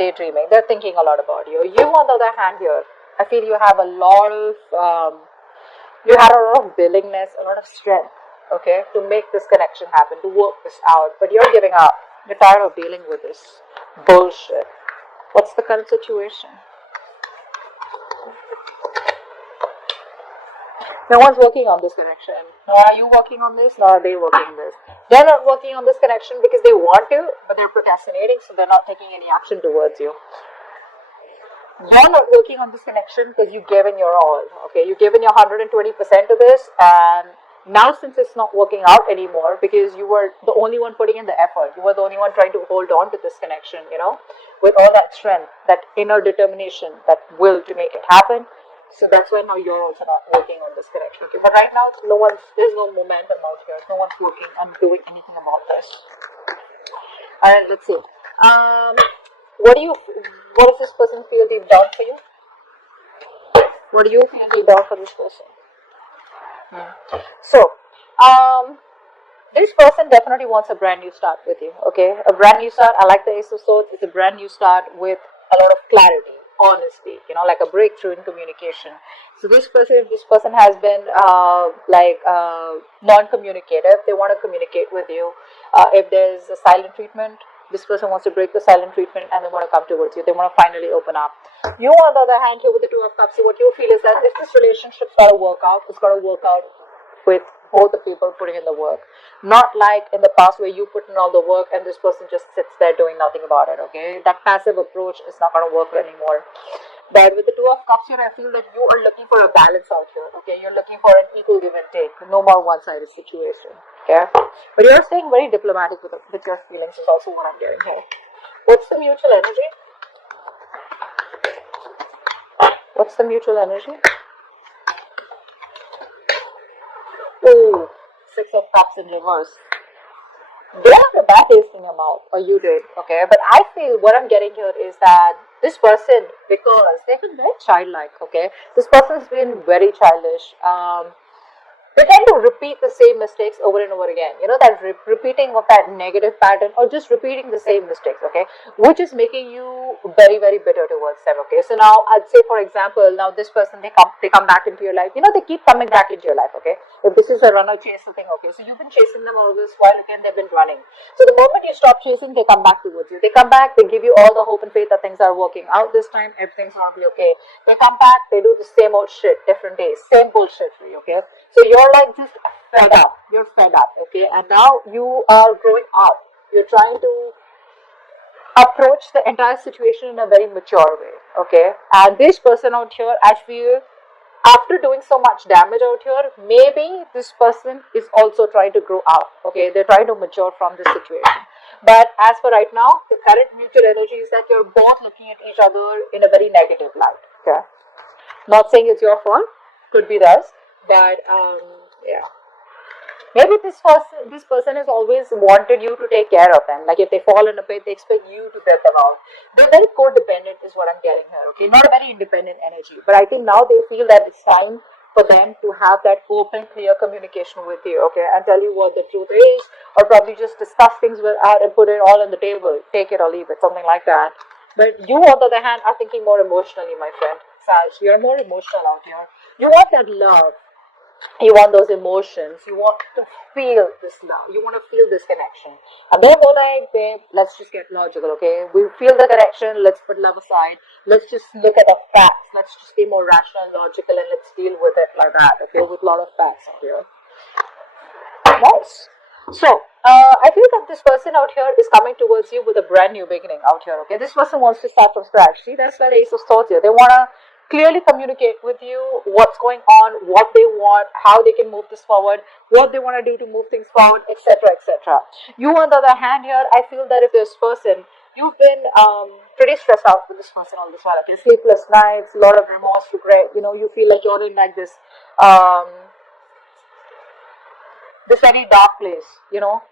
daydreaming. They're thinking a lot about you. You, on the other hand, here, I feel you have a lot of, you had a lot of willingness, a lot of strength, okay, to make this connection happen, to work this out. But you're giving up. You're tired of dealing with this bullshit. What's the current situation? No one's working on this connection. Nor are you working on this, nor are they working on this. They're not working on this connection because they want to, but they're procrastinating, so they're not taking any action towards you. You're not working on this connection because you've given your all. Okay, you've given your 120% to this, and now since it's not working out anymore because you were the only one putting in the effort, you were the only one trying to hold on to this connection, with all that strength, that inner determination, that will to make it happen. So that's why now you're also not working on this connection. Okay? But right now, there's no momentum out here. No one's working on doing anything about this. Alright, let's see. What does this person feel deep down for you? What do you feel deep down for this person? So, this person definitely wants a brand new start with you. Okay, a brand new start. I like the Ace of Swords. It's a brand new start with a lot of clarity, honesty, like a breakthrough in communication. So if this person has been non-communicative, they want to communicate with you. If there's a silent treatment, this person wants to break the silent treatment and they want to come towards you. They want to finally open up. You, on the other hand, here with the Two of Cups, what you feel is that if this relationship's got to work out, it's got to work out with both the people putting in the work. Not like in the past where you put in all the work and this person just sits there doing nothing about it, okay? That passive approach is not going to work anymore. But with the Two of Cups here, I feel that you are looking for a balance out here, okay? You're looking for an equal give and take, no more one-sided situation, okay? But you're staying very diplomatic with your feelings is also what I'm getting here. What's the mutual energy? What's the mutual energy? Ooh, Six of Cups in reverse. They have a bad taste in your mouth, or you did, okay? But I feel what I'm getting here is that this person, because they've been very childlike, okay? This person's been very childish. They tend to repeat the same mistakes over and over again. That repeating of that negative pattern or just repeating the same mistakes, okay? Which is making you very, very bitter towards them, okay? So now, I'd say, for example, now this person, they come back into your life. They keep coming back into your life, okay? If this is a runner chaser thing, okay? So you've been chasing them all this while, again, they've been running. So the moment you stop chasing, they come back towards you. They come back, they give you all the hope and faith that things are working out this time, everything's gonna be okay. They come back, they do the same old shit, different days, same bullshit for you, okay? So you're like just fed up. You're fed up, okay? And now you are growing up. You're trying to approach the entire situation in a very mature way, okay? And this person out here, I feel, after doing so much damage out here, maybe this person is also trying to grow up, okay? They're trying to mature from this situation. But as for right now, the current mutual energy is that you're both looking at each other in a very negative light, okay? Not saying it's your fault, could be theirs. But yeah, maybe this person has always wanted you to take care of them. Like if they fall in a pit, they expect you to get them out. They're very codependent is what I'm getting here, okay? Not a very independent energy. But I think now they feel that it's time for them to have that open, clear communication with you, okay? And tell you what the truth is, or probably just discuss things out and put it all on the table. Take it or leave it, something like that. But you, on the other hand, are thinking more emotionally, my friend. Saj, you're more emotional out here. You want that love. You want those emotions. You want to feel this love. You want to feel this connection. And they're more like, babe, let's just get logical, okay? We feel the connection. Let's put love aside. Let's just look at the facts. Let's just be more rational and logical and let's deal with it like that, okay? With a lot of facts out here. Nice. So, I feel that this person out here is coming towards you with a brand new beginning out here, okay? This person wants to start from scratch. See, that's why the Ace of Swords here. They want to clearly communicate with you what's going on, what they want, how they can move this forward, what they want to do to move things forward, etc., etc. You, on the other hand here, I feel that if this person, you've been pretty stressed out with this person all this while, okay? Sleepless nights, a lot of remorse, regret, you feel like you're in like this very dark place,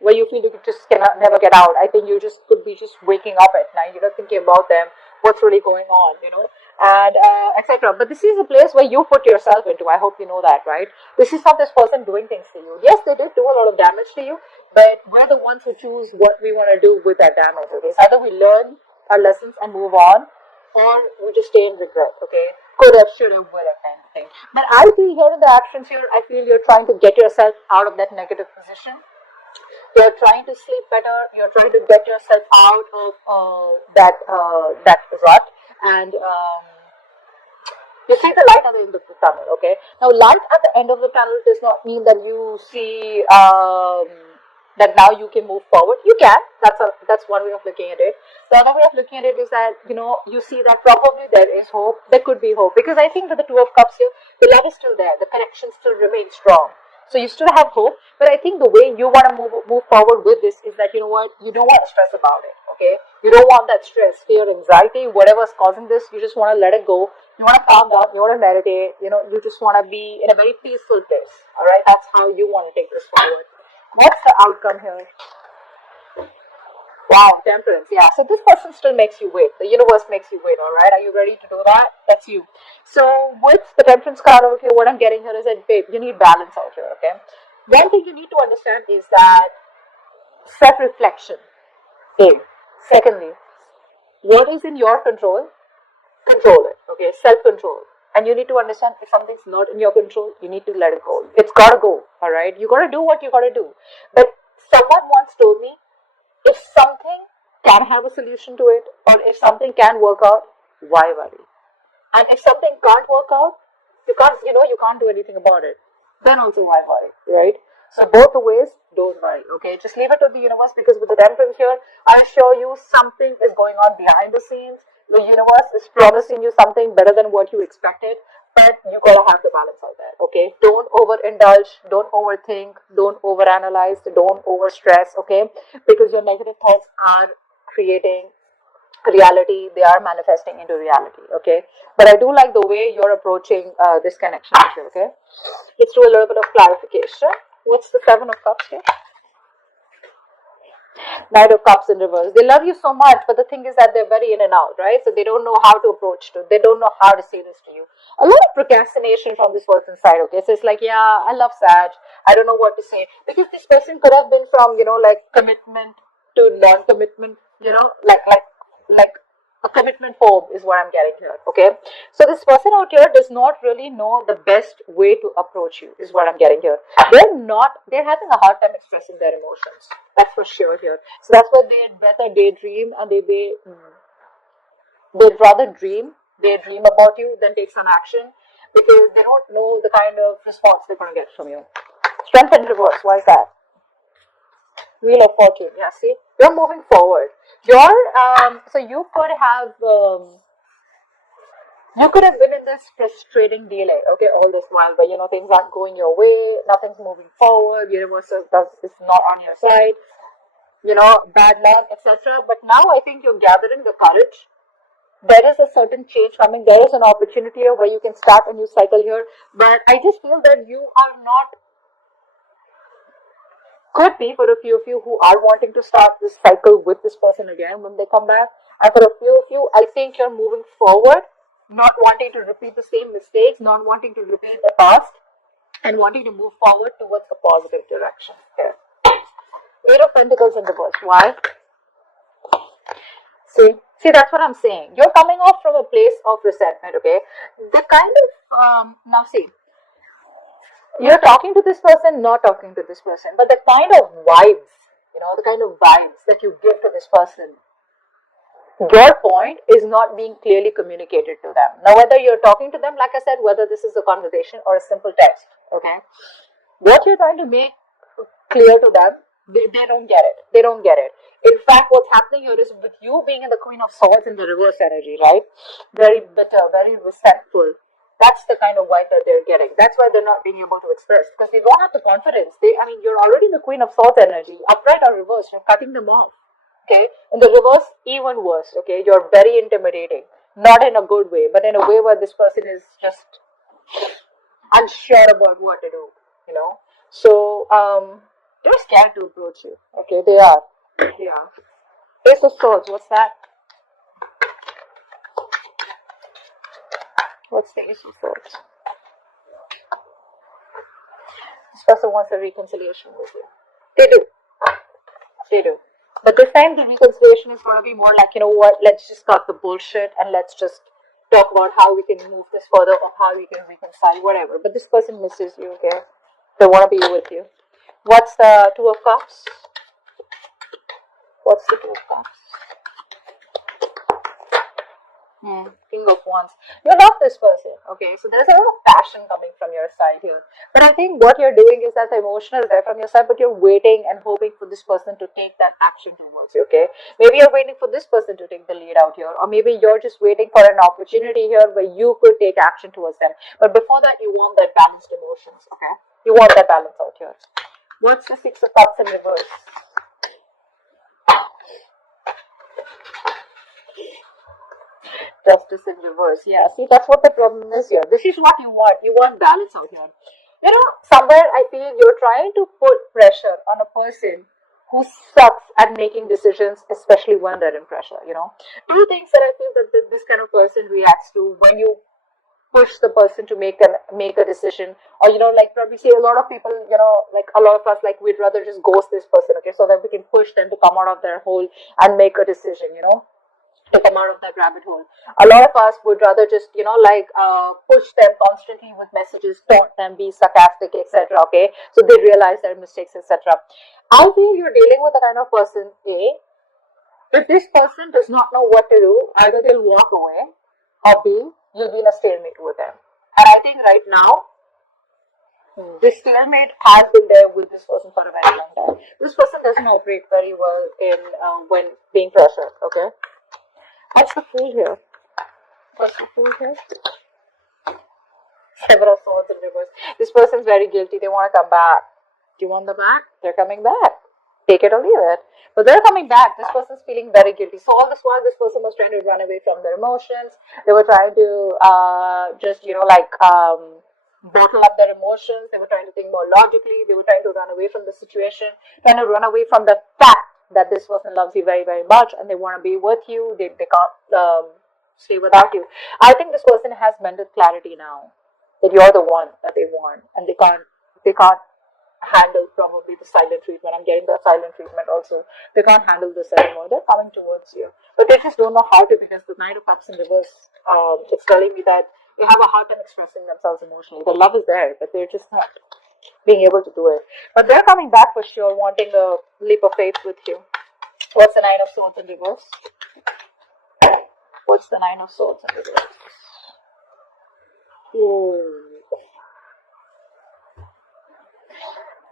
where you feel you just cannot never get out. I think you just could be just waking up at night, thinking about them, what's really going on, and etc. But this is a place where you put yourself into. I hope you know that, right? This is not this person doing things to you. Yes, they did do a lot of damage to you, but we're the ones who choose what we want to do with that damage. Okay, so either we learn our lessons and move on, or we just stay in regret, okay? Could have, should have, would have kind of thing. But I feel here in the actions here, I feel you're trying to get yourself out of that negative position. You're trying to sleep better. You're trying to get yourself out of that rut, and you see the light at the end of the tunnel. Okay. Now, light at the end of the tunnel does not mean that you see that now you can move forward. You can. That's one way of looking at it. The other way of looking at it is that you see that probably there is hope. There could be hope, because I think with the Two of Cups here, the love is still there. The connection still remains strong. So you still have hope, but I think the way you want to move forward with this is that, you know what, you don't want to stress about it, okay? You don't want that stress, fear, anxiety, whatever's causing this, you just want to let it go. You want to calm down, you want to meditate, you just want to be in a very peaceful place, all right? That's how you want to take this forward. What's the outcome here? Wow, temperance. Yeah. So this person still makes you wait. The universe makes you wait. All right. Are you ready to do that? That's you. So with the temperance card over here, what I'm getting here is that, babe, you need balance out here. Okay. One thing you need to understand is that self-reflection. A. Secondly, what is in your control? Control it. Okay. Self-control. And you need to understand, if something's not in your control, you need to let it go. It's gotta go. All right. You gotta do what you gotta do. But someone once told me, if something can have a solution to it, or if something can work out, why worry? And if something can't work out, you can't do anything about it. Then also why worry, right? So both the ways, don't worry, okay? Just leave it to the universe, because with the temperance here, I assure you something is going on behind the scenes. The universe is promising you something better than what you expected, but you gotta have the balance out there, okay? Don't overindulge, don't overthink, don't overanalyze, don't overstress, okay? Because your negative thoughts are creating reality, they are manifesting into reality, okay? But I do like the way you're approaching this connection here, okay? Let's do a little bit of clarification. What's the Seven of Cups here? Knight of Cups in reverse. They love you so much, but the thing is that they're very in and out, right? So they don't know how to approach to. They don't know how to say this to you. A lot of procrastination from this person's side. Okay, so it's like, yeah, I love Sag. I don't know what to say, because this person could have been from like commitment to non-commitment. Like a commitment phobe is what I'm getting here. Okay, so this person out here does not really know the best way to approach you, is what I'm getting here. They're having a hard time expressing their emotions, that's for sure here. So that's why they'd rather daydream, and they'd rather daydream about you than take some action, because they don't know the kind of response they're going to get from you. Strength in reverse, why is that? Wheel of Fortune. Yeah, see, you're moving forward. So you could have been in this frustrating delay, okay, all this while, but things aren't going your way, nothing's moving forward, universe is not on your side, bad luck, etc. But now I think you're gathering the courage. There is a certain change coming. There is an opportunity here where you can start a new cycle here. But I just feel that you are not. Could be for a few of you who are wanting to start this cycle with this person again when they come back. And for a few of you, I think you're moving forward, not wanting to repeat the same mistakes, not wanting to repeat the past, and wanting to move forward towards a positive direction here. Eight of Pentacles in reverse. Why? See, that's what I'm saying. You're coming off from a place of resentment, okay? The kind of, now see, you're talking to this person, not talking to this person, but the kind of vibes, that you give to this person, your point is not being clearly communicated to them. Now, whether you're talking to them, like I said, whether this is a conversation or a simple text, okay? What you're trying to make clear to them, they don't get it. They don't get it. In fact, what's happening here is, with you being in the Queen of Swords in the reverse energy, right? Very bitter, very resentful. That's the kind of vibe that they're getting. That's why they're not being able to express, because they don't have the confidence. You're already in the Queen of Swords energy, upright or reverse. You're cutting them off. Okay? In the reverse, even worse. Okay? You're very intimidating. Not in a good way, but in a way where this person is just unsure about what to do. So, they're scared to approach you. Okay, they are. Yeah. Ace of Swords, what's that? What's the Ace of Swords? This person wants a reconciliation with you. They do. They do. But this time the reconciliation is going to be more like, you know what, let's just cut the bullshit and let's just talk about how we can move this further or how we can reconcile, whatever. But this person misses you, okay? They want to be with you. What's the Two of Cups? What's the Two of Cups? King of Wands. You love this person, okay? So there's a lot of passion coming from your side here. But I think what you're doing is that the emotion is there from your side, but you're waiting and hoping for this person to take that action towards you, okay? Maybe you're waiting for this person to take the lead out here, or maybe you're just waiting for an opportunity here where you could take action towards them. But before that, you want that balanced emotions, okay? You want that balance out here. What's the Six of Cups in reverse? Justice in reverse. Yeah, see, that's what the problem is here. This is what you want. You want balance out here. You know, somewhere I feel you're trying to put pressure on a person who sucks at making decisions, especially when they're in pressure. You know, two things that I feel that this kind of person reacts to when you push the person to make a decision, or you know, like probably see a lot of people, you know, like a lot of us, like we'd rather just ghost this person, okay, so that we can push them to come out of their hole and make a decision, you know, to come out of that rabbit hole. A lot of us would rather just, you know, like push them constantly with messages, taunt them, be sarcastic, etc. Okay, so they realize their mistakes, etc. I feel you're dealing with a kind of person, A, if this person does not know what to do, either they'll walk away, or B, you'll be in a stalemate with them. And I think right now, this stalemate has been there with this person for a very long time. This person doesn't operate very well in when being pressured. Okay, what's the Fool here? What's the Fool here? Seven of Swords in reverse. This person's very guilty. They want to come back. Do you want them back? They're coming back. Take it or leave it. But they're coming back. This person's feeling very guilty. So all this while, this person was trying to run away from their emotions. They were trying to just, you know, like bottle up their emotions. They were trying to think more logically. They were trying to run away from the situation, trying to run away from the fact that this person loves you very, very much and they want to be with you. They can't stay without you. I think this person has mental clarity now that you're the one that they want, and they can't handle probably the silent treatment. I'm getting the silent treatment also. They can't handle this anymore. They're coming towards you, but they just don't know how to, because the Knight of Cups in reverse, it's telling me that they have a hard time expressing themselves emotionally. The love is there, but they're just not being able to do it. But they're coming back for sure, wanting a leap of faith with you. What's the Nine of Swords in reverse? What's the Nine of Swords in reverse?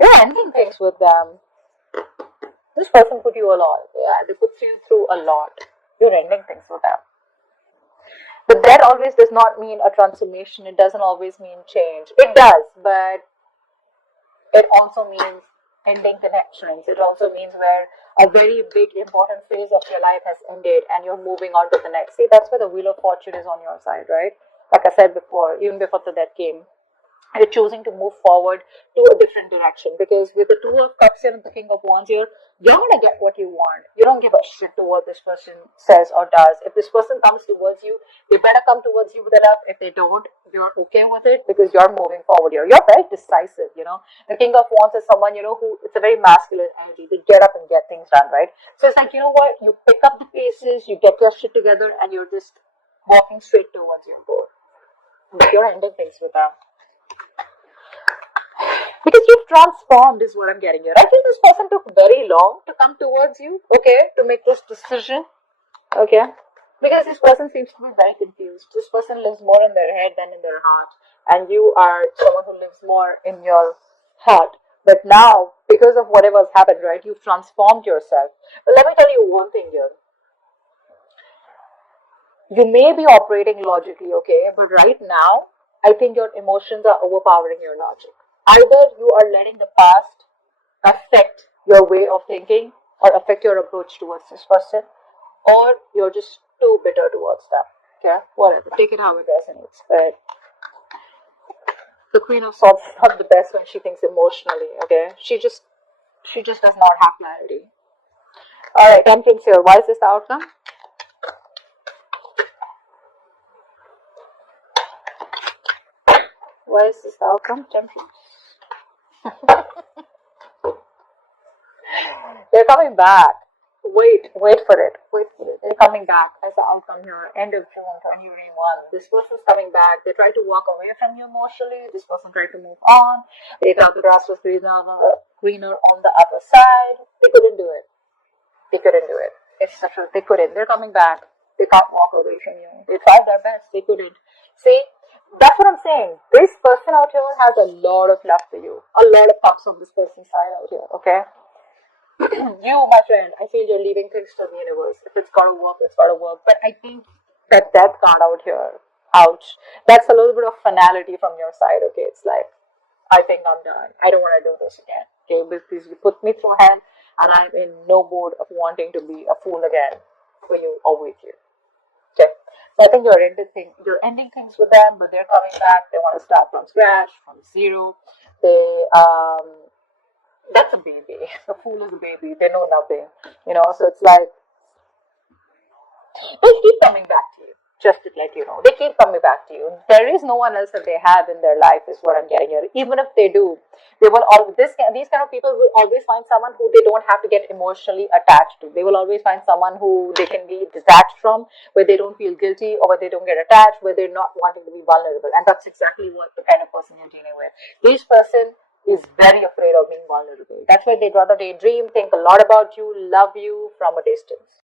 You're ending things with them. This person put you a lot. Yeah, they put you through a lot. You're ending things with them. But that always does not mean a transformation. It doesn't always mean change. It does, but it also means ending connections. It also means where a very big important phase of your life has ended and you're moving on to the next. See, that's where the Wheel of Fortune is on your side, right? Like I said before, even before the death came, you're choosing to move forward to a different direction, because with the Two of Cups here and the King of Wands here, you're gonna get what you want. You don't give a shit to what this person says or does. If this person comes towards you, they better come towards you with it up. If they don't, you're okay with it because you're moving forward here. You're very decisive, you know. The King of Wands is someone, you know, who, it's a very masculine energy. They get up and get things done, right? So it's like, you know what, you pick up the pieces, you get your shit together, and you're just walking straight towards your goal. But you're ending things with them. Because you've transformed is what I'm getting here. I think this person took very long to come towards you, okay, to make this decision, okay? Because this person seems to be very confused. This person lives more in their head than in their heart. And you are someone who lives more in your heart. But now, because of whatever's happened, right, you've transformed yourself. But let me tell you one thing here. You may be operating logically, okay, but right now, I think your emotions are overpowering your logic. Either you are letting the past affect your way of thinking or affect your approach towards this person, or you're just too bitter towards them. Okay, whatever. Take it how it resonates. But the Queen of Swords is not the best when she thinks emotionally. Okay, she just does not have clarity. All right, Temperance here. Why is this the outcome? Why is this the outcome, Temperance? They're coming back. Wait for it. Wait for it. They're coming back as the outcome here. End of June 2021. This person's coming back. They tried to walk away from you emotionally. This person tried to move on. They thought the grass was greener on the other side. They couldn't do it. They couldn't do it. It's the truth. They couldn't. They're coming back. They can't walk away from you. They tried their best. They couldn't. See, that's what I'm saying. This person out here has a lot of love for you. A lot of cups on this person's side out here. Okay. You, my friend, I feel you're leaving things to the universe. If it's gotta work, it's gotta work. But I think that death card out here, ouch, that's a little bit of finality from your side. Okay, it's like, I think I'm done. I don't want to do this again. Okay, because you put me through hell, and I'm in no mood of wanting to be a fool again for you or with you. Okay, so I think you're ending things with them, but they're coming back. They want to start from scratch, from zero. They that's a baby. The fool is a baby. They know nothing. So it's like they keep coming back to you. Just to let you know, they keep coming back to you. There is no one else that they have in their life, is what I'm getting here. Even if they do, they will always these kind of people will always find someone who they don't have to get emotionally attached to. They will always find someone who they can be detached from, where they don't feel guilty or where they don't get attached, where they're not wanting to be vulnerable. And that's exactly what the kind of person you're dealing with. This person is very afraid of being vulnerable. That's why they'd rather daydream, think a lot about you, love you from a distance.